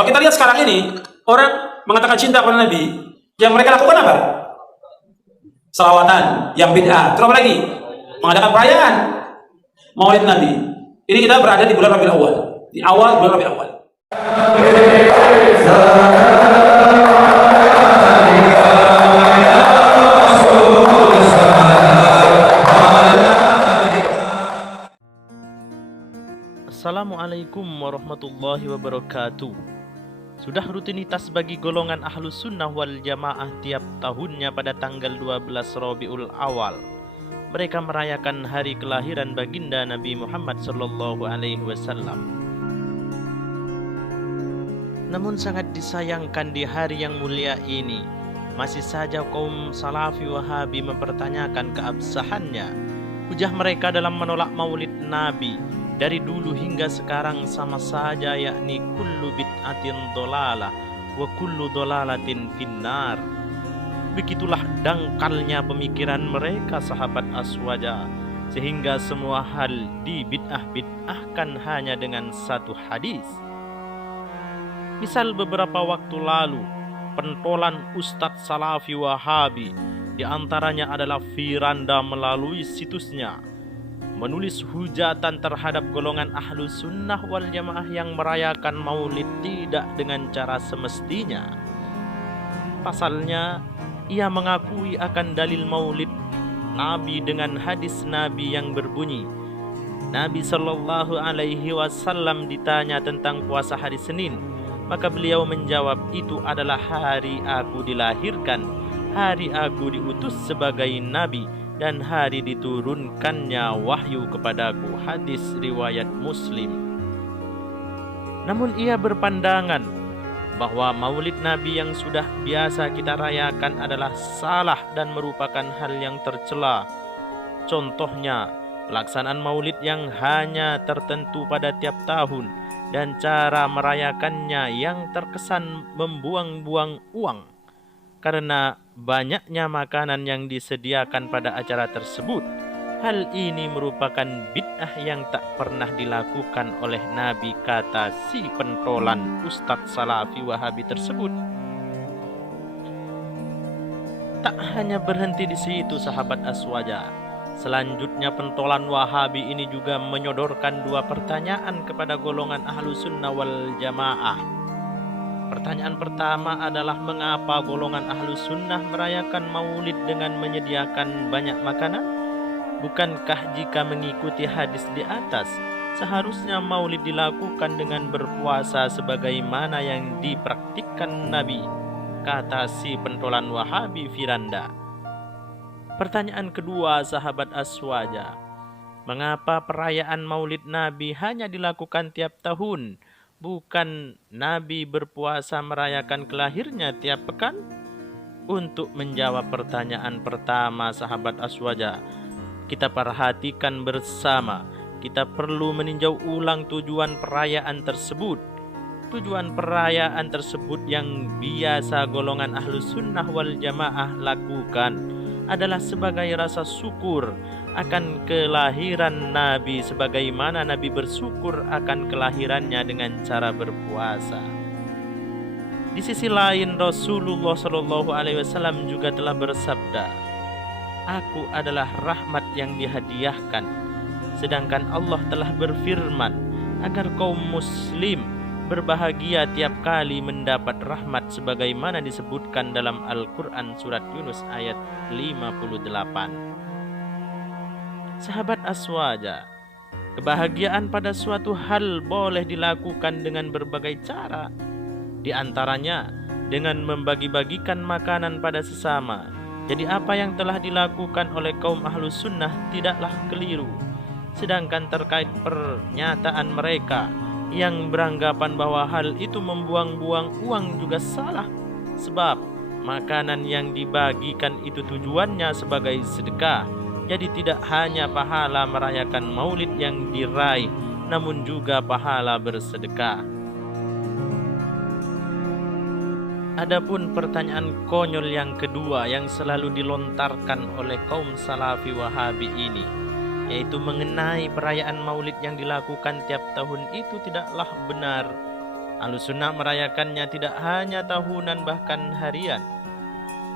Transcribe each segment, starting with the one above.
Kalau kita lihat sekarang ini, orang mengatakan cinta kepada Nabi, yang mereka lakukan apa? Salawatan, yang bid'ah. Terus apa lagi? Mengadakan perayaan Maulid Nabi. Ini kita berada di bulan Rabiul Awal, di awal bulan Rabiul Awal. Assalamualaikum warahmatullahi wabarakatuh. Sudah rutinitas bagi golongan Ahlus Sunnah wal Jamaah tiap tahunnya pada tanggal 12 Rabiul Awal mereka merayakan hari kelahiran baginda Nabi Muhammad sallallahu alaihi wasallam. Namun sangat disayangkan di hari yang mulia ini masih saja kaum Salafi Wahabi mempertanyakan keabsahannya. Hujah mereka dalam menolak Maulid Nabi dari dulu hingga sekarang sama saja, yakni kullu bid'atin dolalah wa kullu dolalatin finnar. Begitulah dangkalnya pemikiran mereka sahabat Aswaja, sehingga semua hal dibid'ah-bid'ahkan hanya dengan satu hadis. Misal beberapa waktu lalu pentolan Ustadz Salafi Wahabi, di antaranya adalah Firanda melalui situsnya, menulis hujatan terhadap golongan Ahlus Sunnah wal Jamaah yang merayakan Maulid tidak dengan cara semestinya. Pasalnya, ia mengakui akan dalil Maulid Nabi dengan hadis Nabi yang berbunyi, Nabi Shallallahu Alaihi Wasallam ditanya tentang puasa hari Senin, maka beliau menjawab, itu adalah hari aku dilahirkan, hari aku diutus sebagai Nabi, dan hari diturunkannya wahyu kepadaku. Hadis riwayat Muslim. Namun ia berpandangan bahwa Maulid Nabi yang sudah biasa kita rayakan adalah salah dan merupakan hal yang tercela. Contohnya, pelaksanaan Maulid yang hanya tertentu pada tiap tahun dan cara merayakannya yang terkesan membuang-buang uang karena banyaknya makanan yang disediakan pada acara tersebut. Hal ini merupakan bid'ah yang tak pernah dilakukan oleh Nabi, kata si pentolan Ustadz Salafi Wahabi tersebut. Tak hanya berhenti di situ sahabat Aswaja. Selanjutnya pentolan Wahabi ini juga menyodorkan dua pertanyaan kepada golongan Ahlus Sunnah wal Jamaah. Pertanyaan pertama adalah mengapa golongan Ahlus Sunnah merayakan Maulid dengan menyediakan banyak makanan? Bukankah jika mengikuti hadis di atas, seharusnya Maulid dilakukan dengan berpuasa sebagaimana yang dipraktikkan Nabi? Kata si pentolan Wahabi Firanda. Pertanyaan kedua sahabat Aswaja, mengapa perayaan Maulid Nabi hanya dilakukan tiap tahun? Bukan Nabi berpuasa merayakan kelahirnya tiap pekan? Untuk menjawab pertanyaan pertama sahabat Aswaja, kita perhatikan bersama. Kita perlu meninjau ulang tujuan perayaan tersebut. Tujuan perayaan tersebut yang biasa golongan Ahlus Sunnah wal Jamaah lakukan adalah sebagai rasa syukur akan kelahiran Nabi, sebagaimana Nabi bersyukur akan kelahirannya dengan cara berpuasa. Di sisi lain, Rasulullah Shallallahu Alaihi Wasallam juga telah bersabda, "Aku adalah rahmat yang dihadiahkan." Sedangkan Allah telah berfirman agar kaum muslim berbahagia tiap kali mendapat rahmat, sebagaimana disebutkan dalam Al-Quran surat Yunus ayat 58. Sahabat Aswaja, kebahagiaan pada suatu hal boleh dilakukan dengan berbagai cara. Di antaranya dengan membagi-bagikan makanan pada sesama. Jadi apa yang telah dilakukan oleh kaum Ahlus Sunnah tidaklah keliru. Sedangkan terkait pernyataan mereka yang beranggapan bahwa hal itu membuang-buang uang juga salah. Sebab makanan yang dibagikan itu tujuannya sebagai sedekah. Jadi tidak hanya pahala merayakan Maulid yang diraih, namun juga pahala bersedekah. Adapun pertanyaan konyol yang kedua yang selalu dilontarkan oleh kaum Salafi Wahabi ini, yaitu mengenai perayaan Maulid yang dilakukan tiap tahun itu tidaklah benar. Ahlussunnah merayakannya tidak hanya tahunan bahkan harian.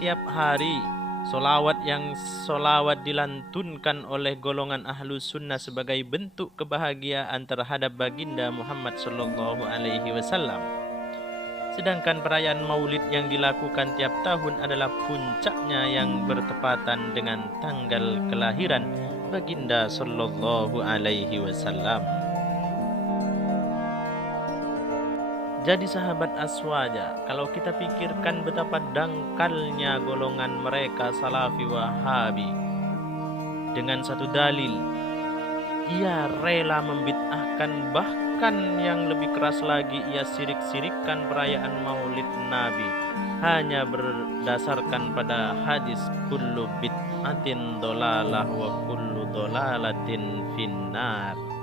Tiap hari solawat dilantunkan oleh golongan Ahlussunnah sebagai bentuk kebahagiaan terhadap baginda Muhammad sallallahu alaihi wasallam. Sedangkan perayaan Maulid yang dilakukan tiap tahun adalah puncaknya yang bertepatan dengan tanggal kelahiran baginda sallallahu alaihi wasallam. Jadi sahabat Aswaja, kalau kita pikirkan betapa dangkalnya golongan mereka Salafi Wahabi, dengan satu dalil, ia rela membid'ahkan, bahkan yang lebih keras lagi, ia sirik-sirikkan perayaan Maulid Nabi hanya berdasarkan pada hadis kullu bid'atin dolalah wa kullu dolalatin finnar.